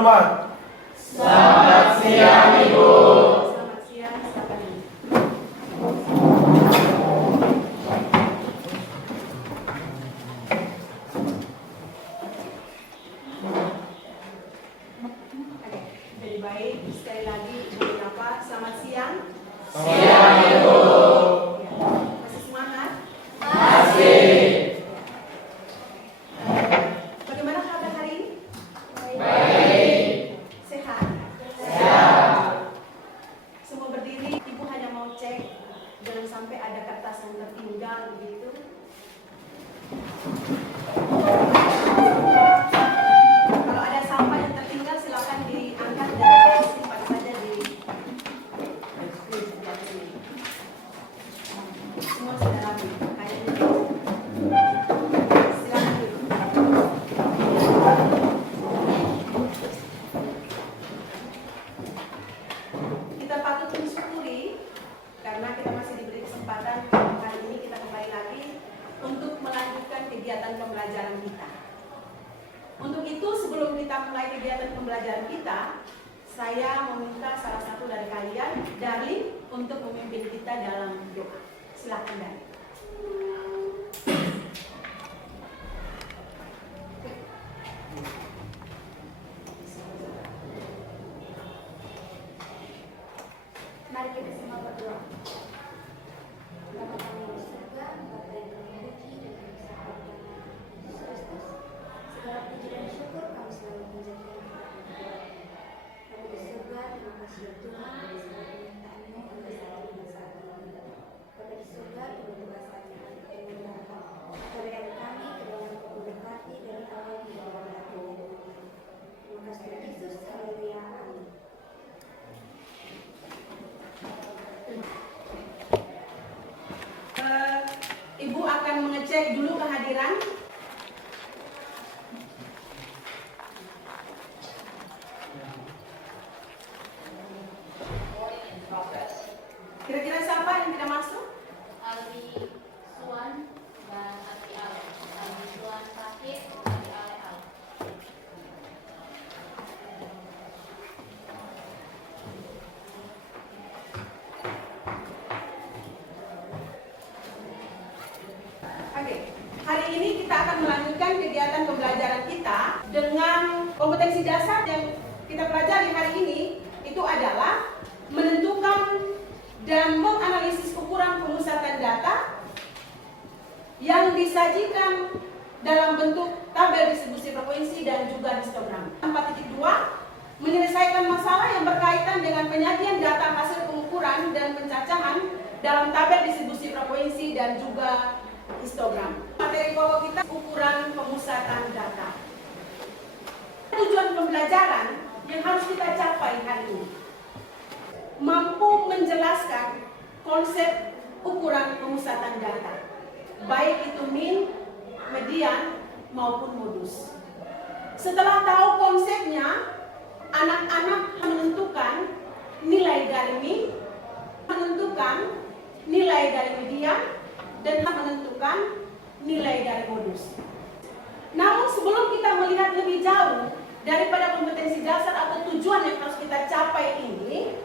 terhormat. Selamat siang, Ibu. Selamat siang, silakan. Oke, jadi baik. Sekali lagi, Ibu menyapa. Selamat siang. Siang, Ibu. Ya. Masih semangat? Masih. Bagaimana kabar hari ini? Baik. Sehat? Siap. Semua berdiri. Ibu hanya mau cek jangan sampai ada kertas yang tertinggal begitu. Kalau ada sampah yang tertinggal silakan diangkat dan simpan saja di sebelah sini. Semua sudah rapi. Kayaknya silakan dulu. Kita patut mensyukuri karena kita masih diberi kesempatan hari ini kita kembali lagi untuk melanjutkan kegiatan pembelajaran kita. Untuk itu sebelum kita mulai kegiatan pembelajaran kita, saya meminta salah satu dari kalian, Darling, untuk memimpin kita dalam doa. Silakan, Darling. Mari kita semua berdoa. Bapa kami di surga, Bapa yang kami puji dan kami sembahkan Yesus Kristus. Segala puji dan syukur kami selalu menjadikan kepada Bapa di surga, terima kasih ya Tuhan atas segala penyertaan-Mu untuk saat ini dan saat ini. Bapa di surga, tiba-tiba saatnya kami bertemu Bapa. Berikan kami kedalam berkati dari awal hingga akhir. Terima kasih Tuhan Yesus, haleluya, amin. Ibu akan mengecek dulu kehadiran. Kira-kira siapa yang tidak masuk? Aldi Suwan dan Ati Ale. Aldi Suwan sakit, Ati Ale Ale. Oke, hari ini kita akan melanjutkan kegiatan pembelajaran kita dengan kompetensi dasar yang kita pelajari hari ini itu adalah menentukan dan menganalisis ukuran pemusatan data yang disajikan dalam bentuk tabel distribusi frekuensi dan juga histogram. 4.2 menyelesaikan masalah yang berkaitan dengan penyajian data hasil pengukuran dan pencacahan dalam tabel distribusi frekuensi dan juga histogram. Materi pokok kita ukuran pemusatan data. Tujuan pembelajaran yang harus kita capai hari ini mampu menjelaskan konsep ukuran pemusatan data, baik itu min, median maupun modus. Setelah tahu konsepnya, anak-anak menentukan nilai dari min, menentukan nilai dari median, dan menentukan nilai dari modus. Namun sebelum kita melihat lebih jauh daripada kompetensi dasar atau tujuan yang harus kita capai ini,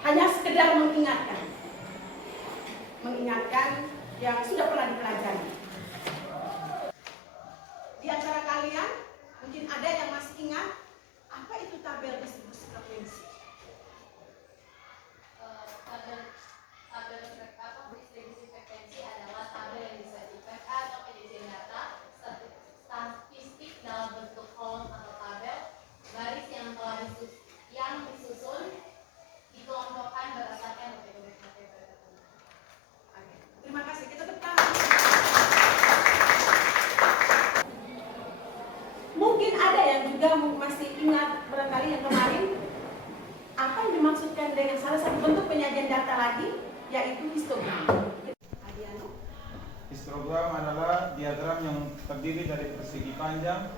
hanya sekedar mengingatkan yang sudah pernah dipelajari. Di antara kalian mungkin ada yang masih ingat apa itu tabel distribusi frekuensi. Tabel distribusi frekuensi adalah tabel yang disajikan atau penyajian data statistik dalam bentuk kolom atau tabel baris yang telah disusun dikelompokkan berdasarkan kategori tertentu. Oke, terima kasih. Kita tepuk tangan. Mungkin ada yang juga masih ingat barangkali yang kemarin apa yang dimaksudkan dengan salah satu bentuk penyajian data lagi, yaitu histogram. Adiano. Histogram adalah diagram yang terdiri dari persegi panjang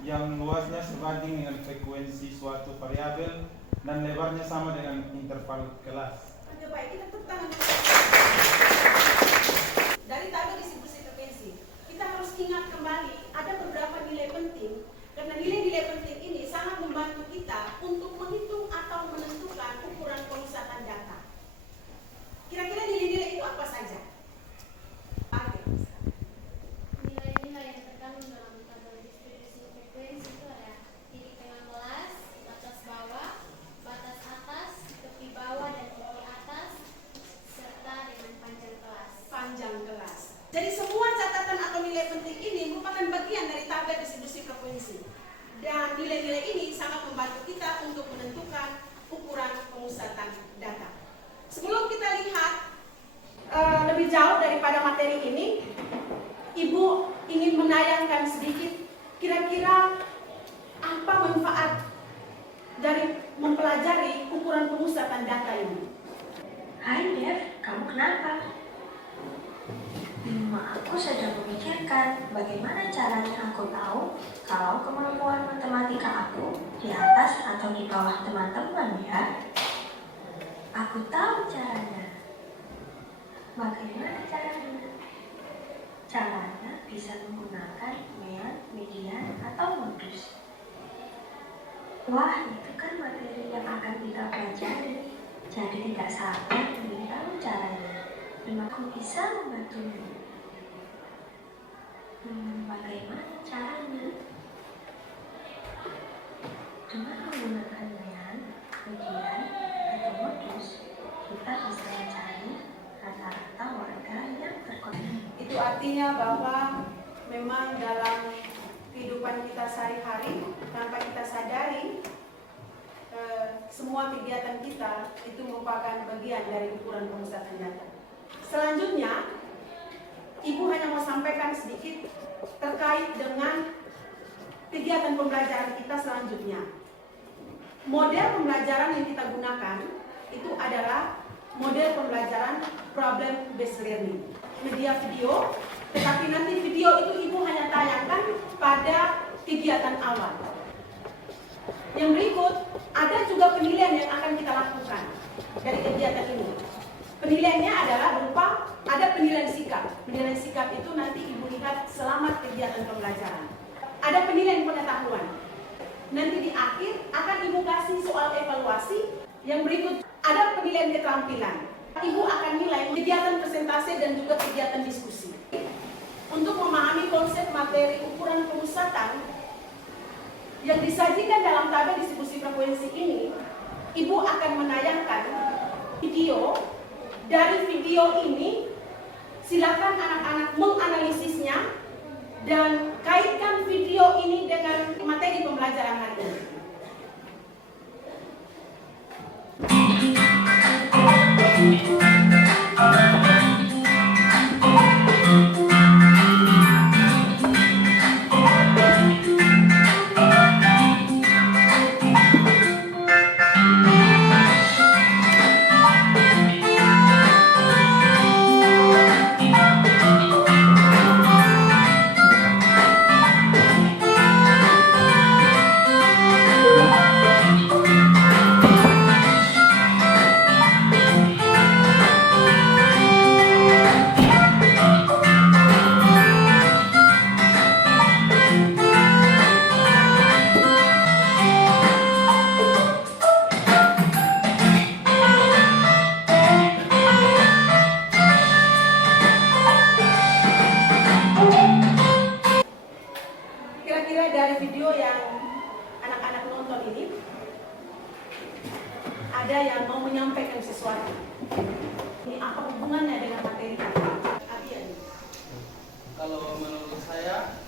yang luasnya sebanding dengan frekuensi suatu variabel dan lebarnya sama dengan interval kelas. Oke, baik, kita tepuk tangan. Dari tabel distribusi frekuensi, kita harus ingat kembali ada beberapa nilai penting karena merupakan bagian dari tabel distribusi frekuensi. Dan nilai-nilai ini sangat membantu kita untuk menentukan ukuran pemusatan data. Sebelum kita lihat lebih jauh daripada materi ini, Ibu ingin menayangkan sedikit kira-kira apa manfaat dari mempelajari ukuran pemusatan data ini. Hai Dev, kamu kenapa? Aku sedang memikirkan bagaimana caranya aku tahu kalau kemampuan matematika aku di atas atau di bawah teman-teman ya. Aku tahu caranya. Bagaimana caranya? Caranya bisa menggunakan median atau modus. Wah, itu kan materi yang akan kita pelajari. Jadi tidak sabar ingin tahu caranya. Dan aku bisa membantumu. Bagaimana caranya? Dengan menggunakan median atau modus, kita bisa mencari rata-rata warga yang terkoneksi. Itu artinya bahwa memang dalam kehidupan kita sehari-hari, tanpa kita sadari, semua kegiatan kita itu merupakan bagian dari ukuran pemusatan data. Selanjutnya, Ibu hanya mau sampaikan sedikit terkait dengan kegiatan pembelajaran kita selanjutnya. Model pembelajaran yang kita gunakan itu adalah model pembelajaran problem based learning. Media video, tetapi nanti video itu Ibu hanya tayangkan pada kegiatan awal. Yang berikut, ada juga penilaian yang akan kita lakukan dari kegiatan ini. Penilaiannya adalah berupa ada penilaian sikap. Penilaian sikap itu nanti Ibu lihat selama kegiatan pembelajaran. Ada penilaian pengetahuan. Nanti di akhir akan Ibu kasih soal evaluasi. Yang berikut ada penilaian keterampilan. Ibu akan nilai kegiatan presentasi dan juga kegiatan diskusi. Untuk memahami konsep materi ukuran pemusatan yang disajikan dalam tabel distribusi frekuensi ini, Ibu akan menayangkan video. Dari video ini, silakan anak-anak menganalisisnya dan kaitkan video ini dengan materi pembelajaran hari ini. Kira-kira dari video yang anak-anak nonton ini, ada yang mau menyampaikan sesuatu. Ini apa hubungannya dengan materi Abian? Kalau menurut saya,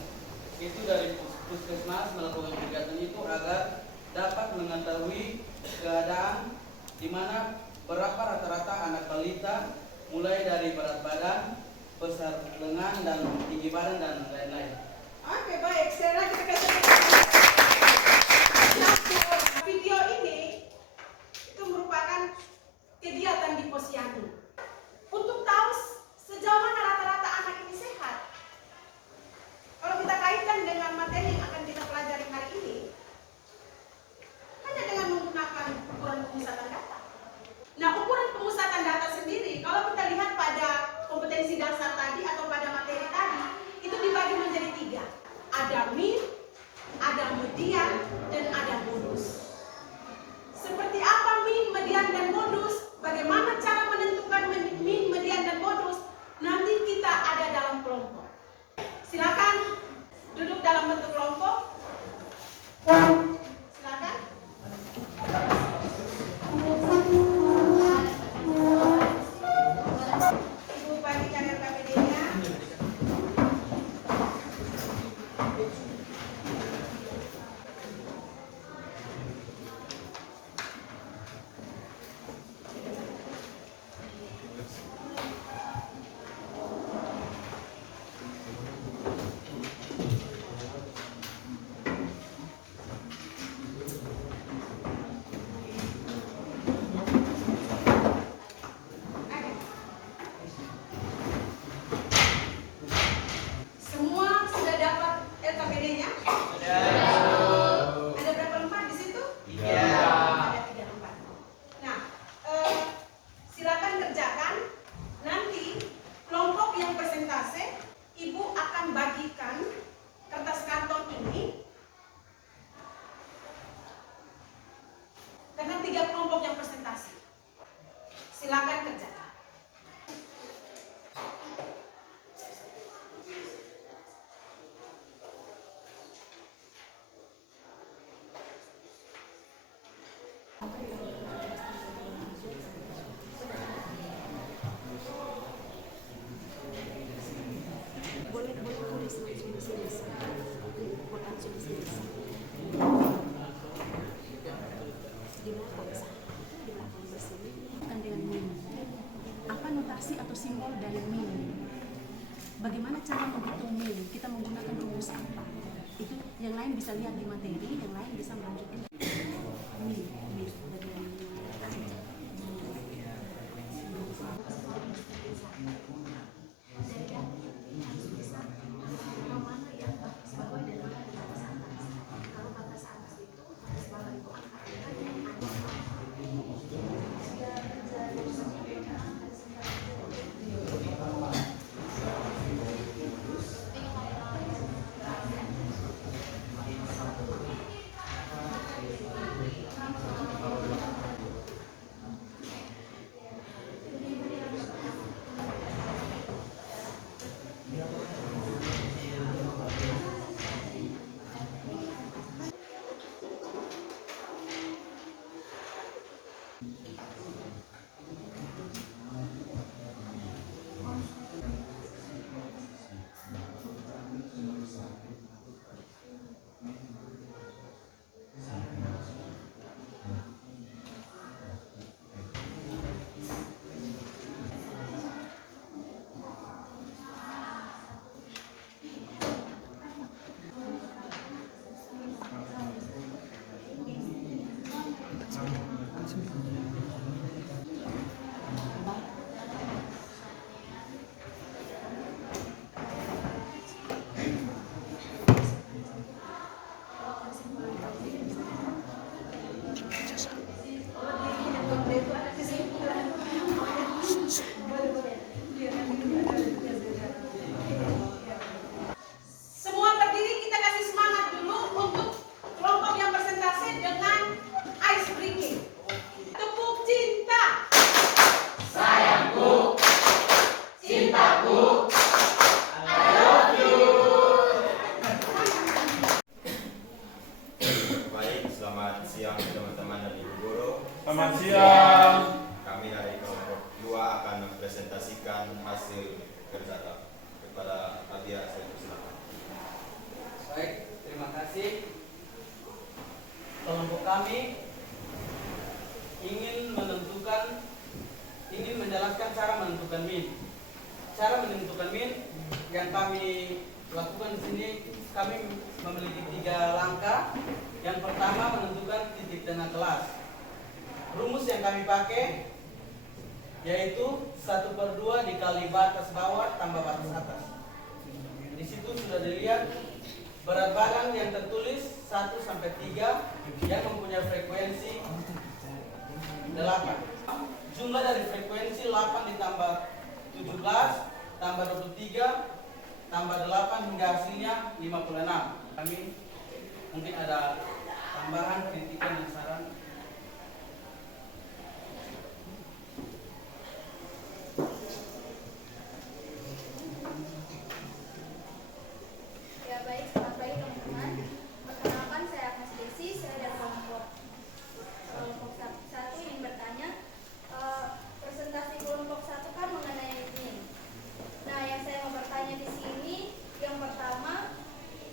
itu dari puskesmas melakukan kegiatan itu agar dapat mengetahui keadaan di mana berapa rata-rata anak balita, mulai dari berat badan, besar lengan, dan tinggi badan, dan lain-lain. Oke, baik. Sekarang kita kasih video ini itu merupakan kegiatan di posyandu. Untuk tahu sejauh mana rata-rata anak ini sehat, kalau kita kaitkan dengan materi yang akan kita pelajari hari ini, hanya dengan menggunakan ukuran pemusatan data. Nah, ukuran pemusatan data sendiri, kalau kita lihat pada kompetensi dasar tadi atau pada materi tadi, itu dibagi menjadi 3. Ada min, desa. Potensi desa. Di belakang desa. Di belakang bersini. Bukan dengan min. Apa notasi atau simbol dari min? Bagaimana cara menghitung min? Kita menggunakan rumus apa? Itu yang lain bisa lihat di materi, yang lain bisa melanjutkan. Min. Semua berdiri, kita kasih semangat dulu untuk kelompok yang presentasi dengan ice breaking. Tepuk cinta. Sayangku, cintaku, I love you. Baik, selamat siang teman-teman dan ibu guru. Selamat siang. Kami dari kelompok 2 akan mempresentasikan hasil kerja kami. Kepada Adia, saya persilakan. Baik, terima kasih. Kelompok kami ingin menjelaskan cara menentukan min. Cara menentukan min yang kami lakukan di sini, kami memiliki 3 langkah. Yang pertama, menentukan titik tengah kelas. Rumus yang kami pakai yaitu 1/2 dikali batas bawah tambah batas atas. Di situ sudah dilihat berat badan yang tertulis 1 sampai 3 yang mempunyai frekuensi 8. Jumlah dari frekuensi 8 ditambah 17 tambah 23 tambah 8 hingga hasilnya 56. Kami mungkin ada tambahan, kritikan dan saran. Ya baik, selamat pagi teman-teman. Perkenalkan, saya Agnes Desi, saya dari kelompok 1 ingin bertanya. Presentasi kelompok 1 kan mengenai min. Nah, yang saya mau bertanya di sini, yang pertama,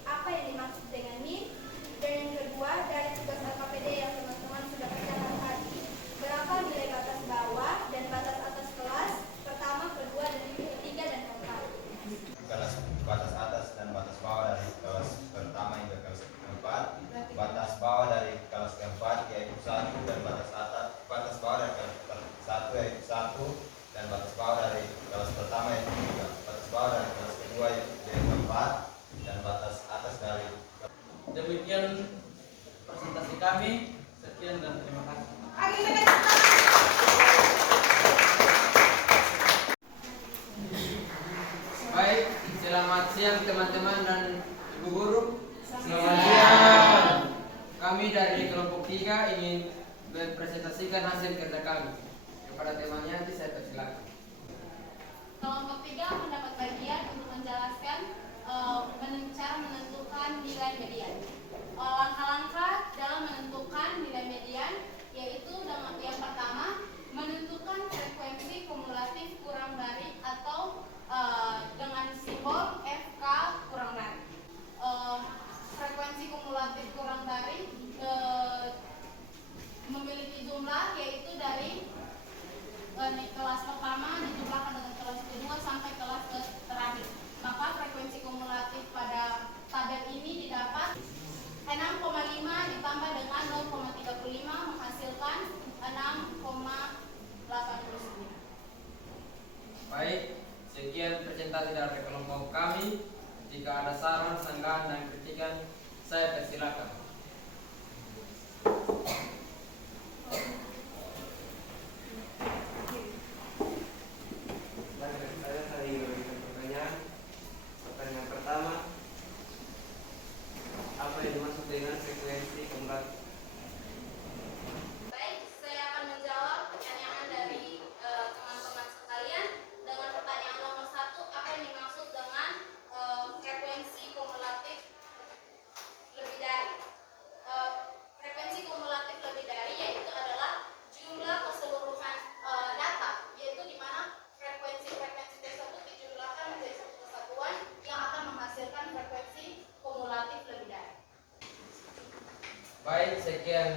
apa yang dimaksud dengan min? Dan yang kedua, dari tugas LKPD yang teman-teman sudah kerjakan tadi, berapa nilai batas bawah dan batas atas kelas pertama, kedua, dan ketiga, dan keempat? Kelas batas atas dan batas bawah dari kelas pertama hingga kelas keempat. Batas bawah dari kelas keempat yaitu 1 dan batas bawah dari kelas 1 yaitu 1 dan batas bawah dari kelas pertama yaitu 3. Batas bawah dari kelas kedua yaitu 4 dan batas atas dari. Demikian presentasi kami. Sekian dan terima kasih. Baik, selamat siang teman-teman dan ibu guru. Selamat siang. Kami dari kelompok 3 ingin mempresentasikan hasil kerja kami. Kepada temannya nanti saya persilakan. Kelompok 3 mendapat bagian untuk menjelaskan cara menentukan nilai median. Langkah-langkah dalam menentukan nilai median yaitu yang pertama, menentukan frekuensi kumulatif kurang dari atau dengan simbol FK kurang dari. presentasi dari kelompok kami. Jika ada saran, sanggahan, dan kritikan, saya persilakan. Saya tadi memberikan pertanyaan. Pertanyaan pertama, apa yang dimaksud dengan frekuensi kumulatif? Baik, saya akan menjawab pertanyaan dari teman-teman sekalian dengan pertanyaan nomor 1, apa yang dimaksud dengan frekuensi kumulatif lebih dari? Frekuensi kumulatif lebih dari yaitu adalah jumlah keseluruhan data, yaitu di mana frekuensi-frekuensi tersebut dijumlahkan menjadi satu kesatuan yang akan menghasilkan frekuensi kumulatif lebih dari. Baik, sekian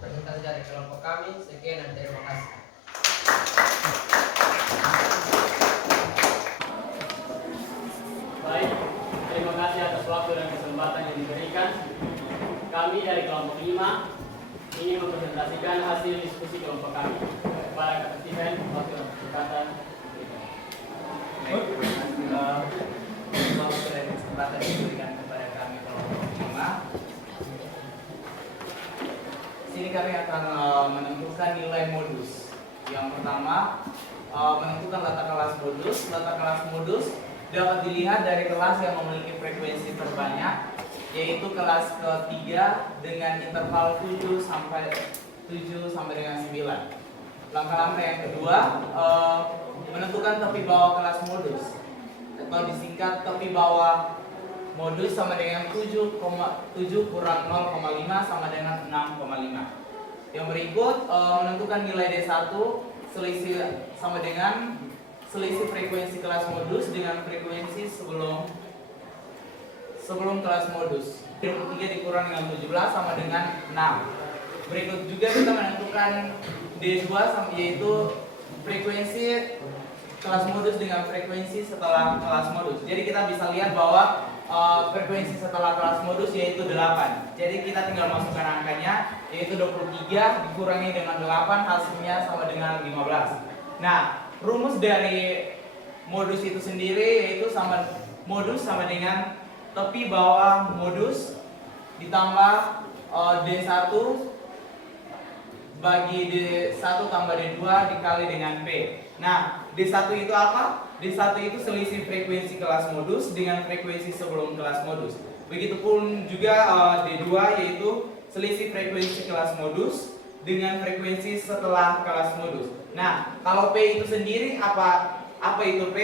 presentasi dari kelompok kami. Sekian dan terima kasih. Baik, terima kasih atas waktu dan kesempatan yang diberikan. Kami dari kelompok 5 ingin mempresentasikan hasil diskusi kelompok kami. Kepada Kak Steven, waktu dan kesempatan diberikan. Baik, terima kasih waktu dan kesempatan yang diberikan kepada kami kelompok 5. Sini kami akan menentukan nilai modus. Yang pertama, menentukan letak kelas modus. Letak kelas modus dapat dilihat dari kelas yang memiliki frekuensi terbanyak, yaitu kelas ketiga dengan interval 7 sampai dengan 9. Langkah-langkah yang kedua, menentukan tepi bawah kelas modus, atau disingkat tepi bawah modus sama dengan 7 kurang 0,5 sama dengan 6,5. Yang berikut, menentukan nilai D1 selisih sama dengan selisih frekuensi kelas modus dengan frekuensi sebelum kelas modus. 23 dikurang dengan 17 sama dengan 6. Berikut juga kita menentukan D2 yaitu frekuensi kelas modus dengan frekuensi setelah kelas modus. Jadi kita bisa lihat bahwa frekuensi setelah kelas modus yaitu 8. Jadi kita tinggal masukkan angkanya, yaitu 23 dikurangi dengan 8, hasilnya sama dengan 15. Nah, rumus dari modus itu sendiri yaitu modus sama dengan tepi bawah modus ditambah D1 bagi D1 tambah D2 dikali dengan P. Nah, D1 itu apa? D1 itu selisih frekuensi kelas modus dengan frekuensi sebelum kelas modus. Begitupun juga D2 yaitu selisih frekuensi kelas modus dengan frekuensi setelah kelas modus. Nah, kalau P itu sendiri apa itu P?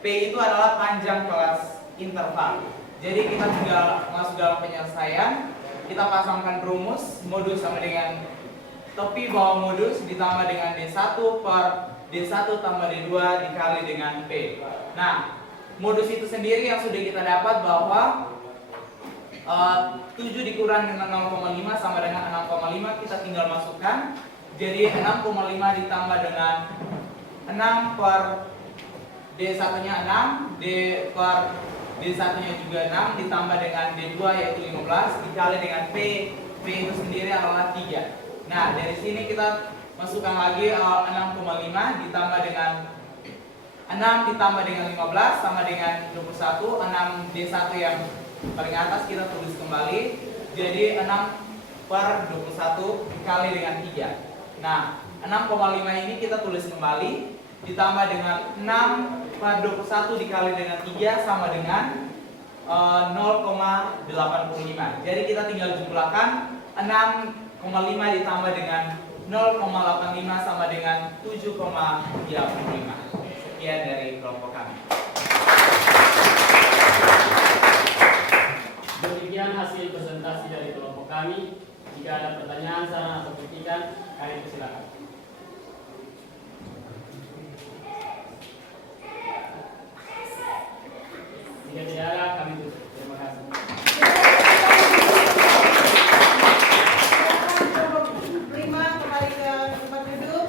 P itu adalah panjang kelas interval. Jadi kita tinggal masuk dalam penyelesaian, kita pasangkan rumus modus sama dengan tepi bawah modus ditambah dengan D1 per D1 tambah D2 dikali dengan P. Nah, modus itu sendiri yang sudah kita dapat bahwa 7 dikurang dengan 0,5 sama dengan 6,5, kita tinggal masukkan. Jadi 6,5 ditambah dengan 6 per D1 nya 6, D per D1 nya juga 6 ditambah dengan D2 yaitu 15 dikali dengan P. P itu sendiri adalah 3. Nah, dari sini kita masukkan lagi 6,5 ditambah dengan 6 ditambah dengan 15 sama dengan 21. 6 D1 yang paling atas kita tulis kembali. Jadi 6 per 21 dikali dengan 3. Nah, 6,5 ini kita tulis kembali ditambah dengan 6 per 21 dikali dengan 3 sama dengan 0,85. Jadi kita tinggal jumlahkan 6,5 ditambah dengan 0,85 sama dengan 7,35. Sekian dari kelompok kami. Demikian hasil presentasi dari kelompok kami. Jika ada pertanyaan, saran atau kritikan, kami persilakan. Jika tidak ada, kami tutup. Terima kasih. Prima kembali ke tempat duduk.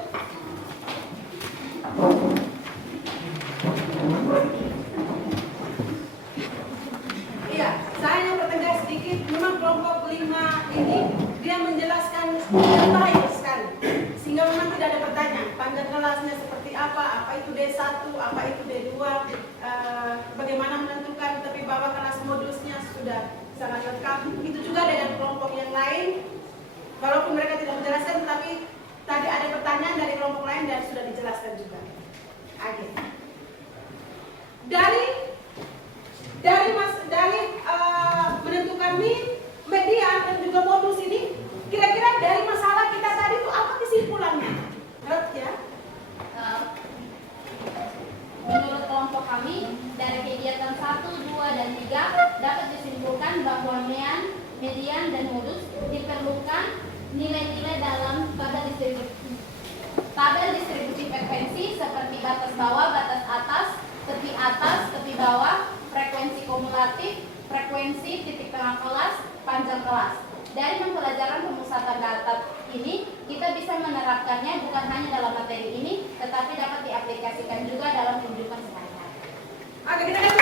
Iya, saya yang pertegas sedikit. Memang kelompok 5 ini dia menjelaskan dengan baik sekali, sehingga memang tidak ada pertanyaan. Panjang kelasnya seperti apa itu D1, apa itu D2, Walaupun mereka tidak menjelaskan, tetapi tadi ada pertanyaan dari kelompok lain dan sudah dijelaskan juga. Oke. Dari menentukan min, median dan juga modus ini, kira-kira dari masalah kita tadi itu apa kesimpulannya? Harap ya. Menurut kelompok kami, dari kegiatan 1, 2, dan 3 dapat disimpulkan bahwa median dan modus diperlukan nilai-nilai dalam tabel distribusi frekuensi seperti batas bawah, batas atas, tepi bawah, frekuensi kumulatif, frekuensi titik tengah kelas, panjang kelas. Dari pembelajaran pemusatan data ini, kita bisa menerapkannya bukan hanya dalam materi ini, tetapi dapat diaplikasikan juga dalam kehidupan sehari-hari. Oke, kita lihat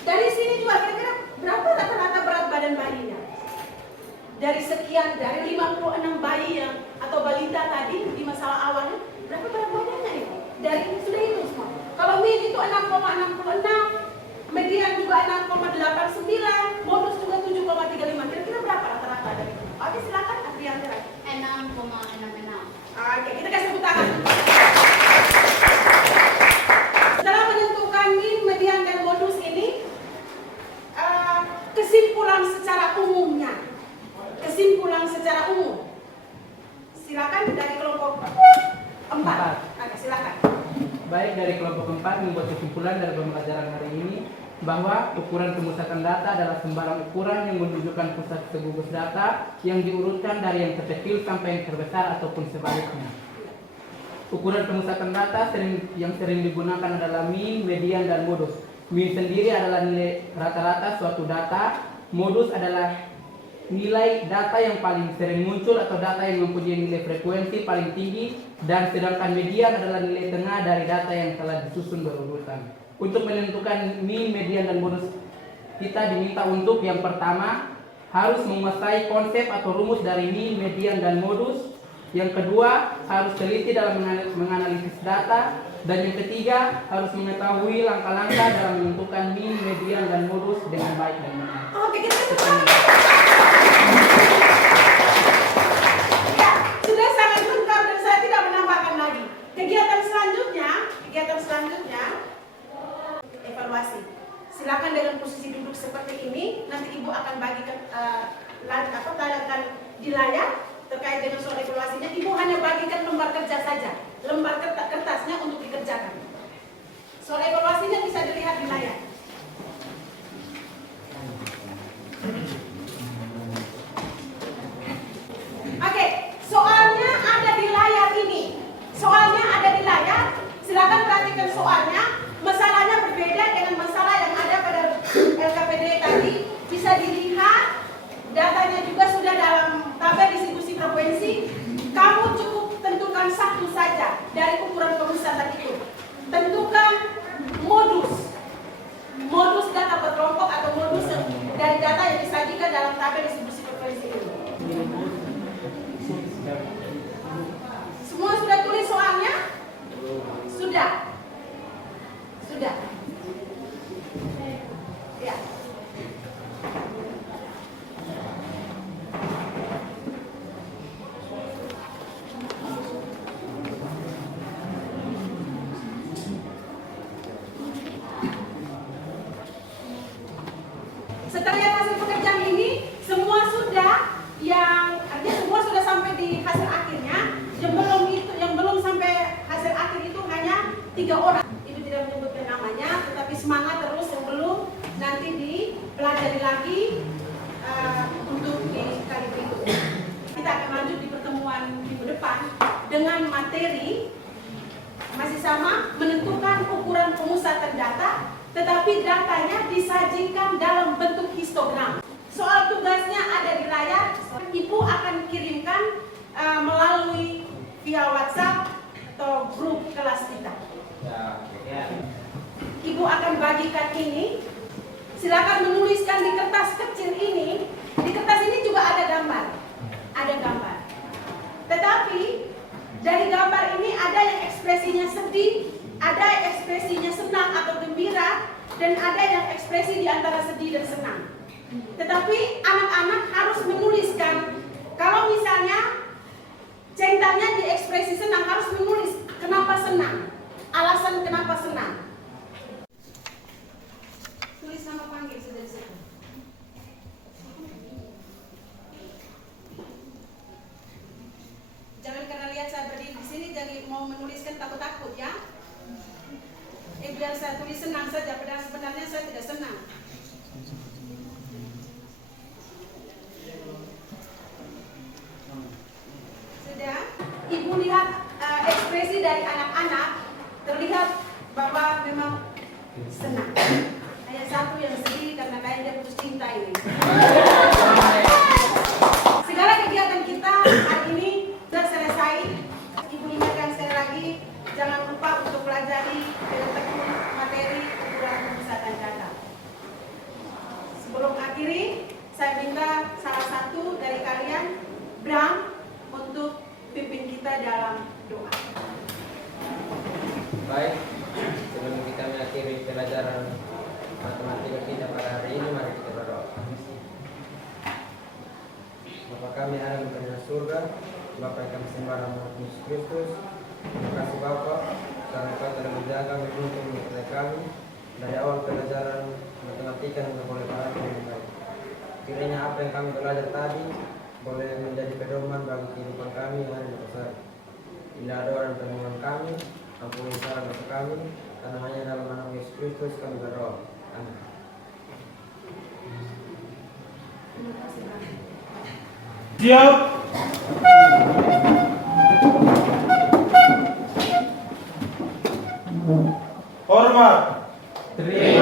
dari sini juga kira-kira berapa rata-rata berat badan bayinya? Dari sekian, dari 56 bayi yang atau balita tadi di masalah awalnya, berapa berat badannya itu? Dari ini sudah hitung semua. Kalau min itu 6,66, median juga 6,89, modus juga 7,35. Kira-kira berapa rata-rata dari itu? Oke, silakan Adrian. 6,66. Oke, kita kasih tepuk tangan. Setelah menentukan min, median, dan modus ini, kesimpulan secara umumnya. Kesimpulan secara umum. Silakan dari kelompok 4. Oke, silakan. Baik, dari kelompok 4 membuat kesimpulan dari pembelajaran hari ini bahwa ukuran pemusatan data adalah sembarang ukuran yang menunjukkan pusat segugus data yang diurutkan dari yang terkecil sampai yang terbesar ataupun sebaliknya. Ukuran pemusatan data yang sering digunakan adalah min, median, dan modus. Min sendiri adalah nilai rata-rata suatu data, modus adalah nilai data yang paling sering muncul atau data yang mempunyai nilai frekuensi paling tinggi, dan sedangkan median adalah nilai tengah dari data yang telah disusun berurutan. Untuk menentukan min, median, dan modus, kita diminta untuk yang pertama harus menguasai konsep atau rumus dari min, median, dan modus. Yang kedua harus teliti dalam menganalisis data, dan yang ketiga harus mengetahui langkah-langkah dalam menentukan min, median, dan modus dengan baik dan benar. Oke, ya, sudah sangat lengkap dan saya tidak menambahkan lagi. Kegiatan selanjutnya evaluasi. Silakan dengan posisi duduk seperti ini. Nanti Ibu akan bagikan tayangkan di layar terkait dengan soal evaluasinya. Ibu hanya bagikan lembar kerja saja, lembar kertasnya untuk dikerjakan. Soal evaluasinya bisa dilihat di layar. Oke, soalnya ada di layar ini. Soalnya ada di layar. Silakan perhatikan soalnya. Masalahnya berbeda dengan masalah yang ada pada LKPD tadi. Bisa dilihat, datanya juga sudah dalam tabel distribusi frekuensi. Kamu cukup tentukan satu saja dari ukuran pemusatan itu. Tentukan modus data per kelompok atau modus dari data yang disajikan dalam tabel distribusi frekuensi ini. Semua sudah tulis soalnya? Sudah. Ya. Setelah lihat hasil pekerjaan ini, semua sudah sampai di hasil akhirnya. Yang belum sampai hasil akhir itu hanya 3 orang. Ibu tidak menyebutkan namanya, tetapi semangat terus yang belum nanti dipelajari lagi untuk di kali berikutnya. Kita akan lanjut di pertemuan minggu depan dengan materi masih sama, menentukan ukuran pemusatan data, tetapi datanya disajikan dalam bentuk histogram. Soal tugasnya ada di layar. Ibu akan kirimkan melalui via WhatsApp atau grup kelas kita. Ibu akan bagikan ini. Silakan menuliskan di kertas kecil ini. Di kertas ini juga ada gambar. Tetapi dari gambar ini ada yang ekspresinya sedih, ada yang ekspresinya senang atau gembira, dan ada yang ekspresi di antara sedih dan senang. Tetapi anak-anak harus menuliskan. Kalau misalnya centangnya di ekspresi senang, harus menulis kenapa senang, alasan kenapa senang. Tulis nama panggil sudah di situ. Jangan karena lihat saya berdiri di sini jadi mau menuliskan takut-takut ya. Biar saya tulis senang saja, padahal sebenarnya saya tidak senang. Sudah, Ibu lihat ekspresi dari anak-anak, terlihat bahwa memang senang. Hanya satu yang sedih karena kayak dia putus cinta ini. Segala kegiatan kita hari ini sudah selesai. Ibu ingatkan sekali lagi, jangan lupa untuk pelajari dengan tekun materi ukuran pemusatan data. Sebelum akhiri, saya minta salah satu dari kalian, Bram, untuk pimpin kita dalam doa. Baik, sebelum kita mengakhiri pelajaran matematika kita pada hari ini, mari kita berdoa. Bapa kami yang ada di surga, Bapa yang kami sembah nama Yesus Kristus. Terima kasih Bapa, karena Kau telah menjaga menuntun kepada kami dari awal pelajaran matematika hingga boleh pada dengan baik. Kiranya apa yang kami belajar tadi boleh menjadi pedoman bagi kehidupan kami yang ada di masa. Bila ada orang permohonan kami, ampuni salah dosa kami, karena hanya dalam nama Yesus Kristus kami berdoa. Amin. Siap. Hormat. Terima